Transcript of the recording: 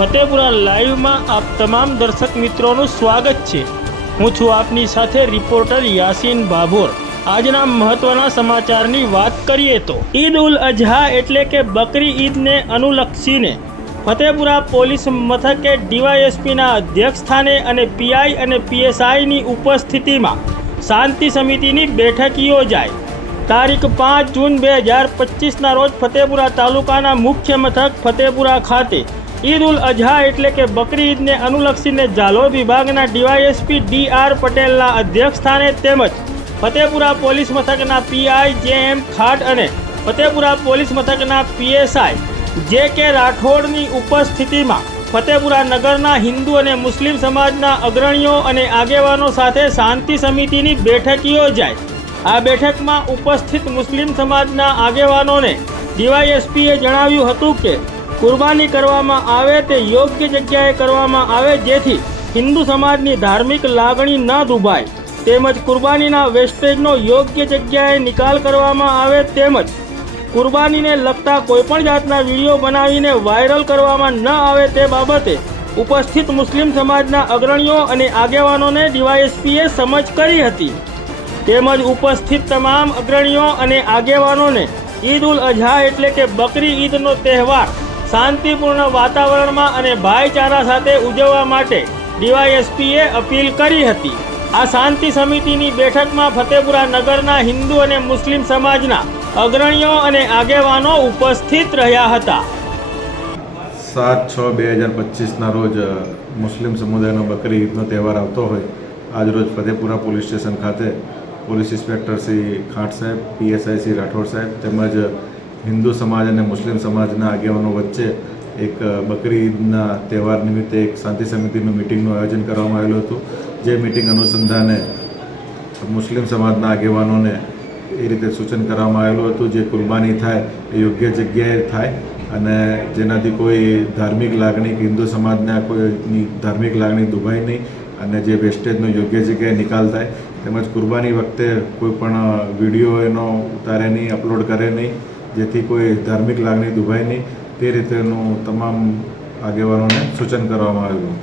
ફતેપુરા લાઈવમાં આપ તમામ દર્શક મિત્રોનું સ્વાગત છે। હું છું આપની સાથે રિપોર્ટર યાસીન ભાભોર। આજના મહત્વના સમાચારની વાત કરીએ તો ઈદ ઉલ અઝહા એટલે કે બકરી ઈદને અનુલક્ષીને ફતેપુરા પોલીસ મથકે ડીવાયએસપીના અધ્યક્ષ સ્થાને અને પીઆઈ અને પીએસઆઈની ઉપસ્થિતિમાં શાંતિ સમિતિની બેઠક યોજાઈ। તારીખ 5 જૂન 2025ના રોજ ફતેપુરા તાલુકાના મુખ્ય મથક ફતેપુરા ખાતે ઈદ ઉલ અઝહા એટલે કે બકરી ઈદને અનુલક્ષીને ઝાલોદ વિભાગના ડીવાયએસપી ડી.આર. પટેલના અધ્યક્ષ સ્થાને તેમજ ફતેપુરા પોલીસ મથકના પીઆઈ જે.એમ. ખાટ અને ફતેપુરા પોલીસ મથકના પીએસઆઈ જે.કે. રાઠોડની ઉપસ્થિતિમાં ફતેપુરા નગરના હિન્દુ અને મુસ્લિમ સમાજના અગ્રણીઓ અને આગેવાનો સાથે શાંતિ સમિતિની બેઠક યોજાઈ। આ બેઠકમાં ઉપસ્થિત મુસ્લિમ સમાજના આગેવાનોને ડીવાયએસપીએ જણાવ્યું હતું કે કુરબાની કરવામાં આવે તે યોગ્ય જગ્યાએ કરવામાં આવે જેથી હિન્દુ સમાજની ધાર્મિક લાગણી ન દુભાય, તેમજ કુરબાનીના વેસ્ટેજનો યોગ્ય જગ્યાએ નિકાલ કરવામાં આવે, તેમજ કુરબાનીને લગતા કોઈપણ જાતના વિડીયો બનાવીને વાયરલ કરવામાં ન આવે તે બાબતે ઉપસ્થિત મુસ્લિમ સમાજના અગ્રણીઓ અને આગેવાનોને ડીવાયએસપીએ સમજ કરી હતી। તેમજ ઉપસ્થિત તમામ અગ્રણીઓ અને આગેવાનોને ઈદ ઉલ અઝહા એટલે કે બકરી ઈદનો તહેવાર શાંતિપૂર્ણ વાતાવરણમાં અને ભાઈચારા સાથે ઉજવવા માટે ડીવાયએસપીએ અપીલ કરી હતી। આ શાંતિ સમિતિની બેઠકમાં ફતેપુરા નગરના હિન્દુ અને મુસ્લિમ સમાજના અગ્રણીઓ અને આગેવાનો ઉપસ્થિત રહ્યા હતા। 7/6/2025ના રોજ મુસ્લિમ સમુદાયનો બકરી ઈદનો તહેવાર આવતો હોય આજરોજ ફતેપુરા પોલીસ સ્ટેશન ખાતે પોલીસ ઇન્સ્પેક્ટર શ્રી ખાટ સાહેબ, પીએસઆઈ શ્રી રાઠોડ સાહેબ તેમજ હિન્દુ સમાજ અને મુસ્લિમ સમાજના આગેવાનો વચ્ચે એક બકરી ઈદના તહેવાર નિમિત્તે એક શાંતિ સમિતિનું મિટિંગનું આયોજન કરવામાં આવેલું હતું। જે મિટિંગ અનુસંધાને મુસ્લિમ સમાજના આગેવાનોને એ રીતે સૂચન કરવામાં આવેલું હતું જે કુરબાની થાય એ યોગ્ય જગ્યાએ થાય અને જેનાથી કોઈ ધાર્મિક લાગણી કે હિન્દુ સમાજના કોઈની ધાર્મિક લાગણી દુભાય નહીં અને જે વેસ્ટેજનો યોગ્ય જગ્યાએ નિકાલ થાય, તેમજ કુરબાની વખતે કોઈ પણ વિડીયો એનો ઉતારે નહીં, અપલોડ કરે નહીં, જેથી કોઈ ધાર્મિક લાગણી દુભાય નહીં, તે રીતેનું તમામ આગેવાનોને સૂચન કરવામાં આવ્યું।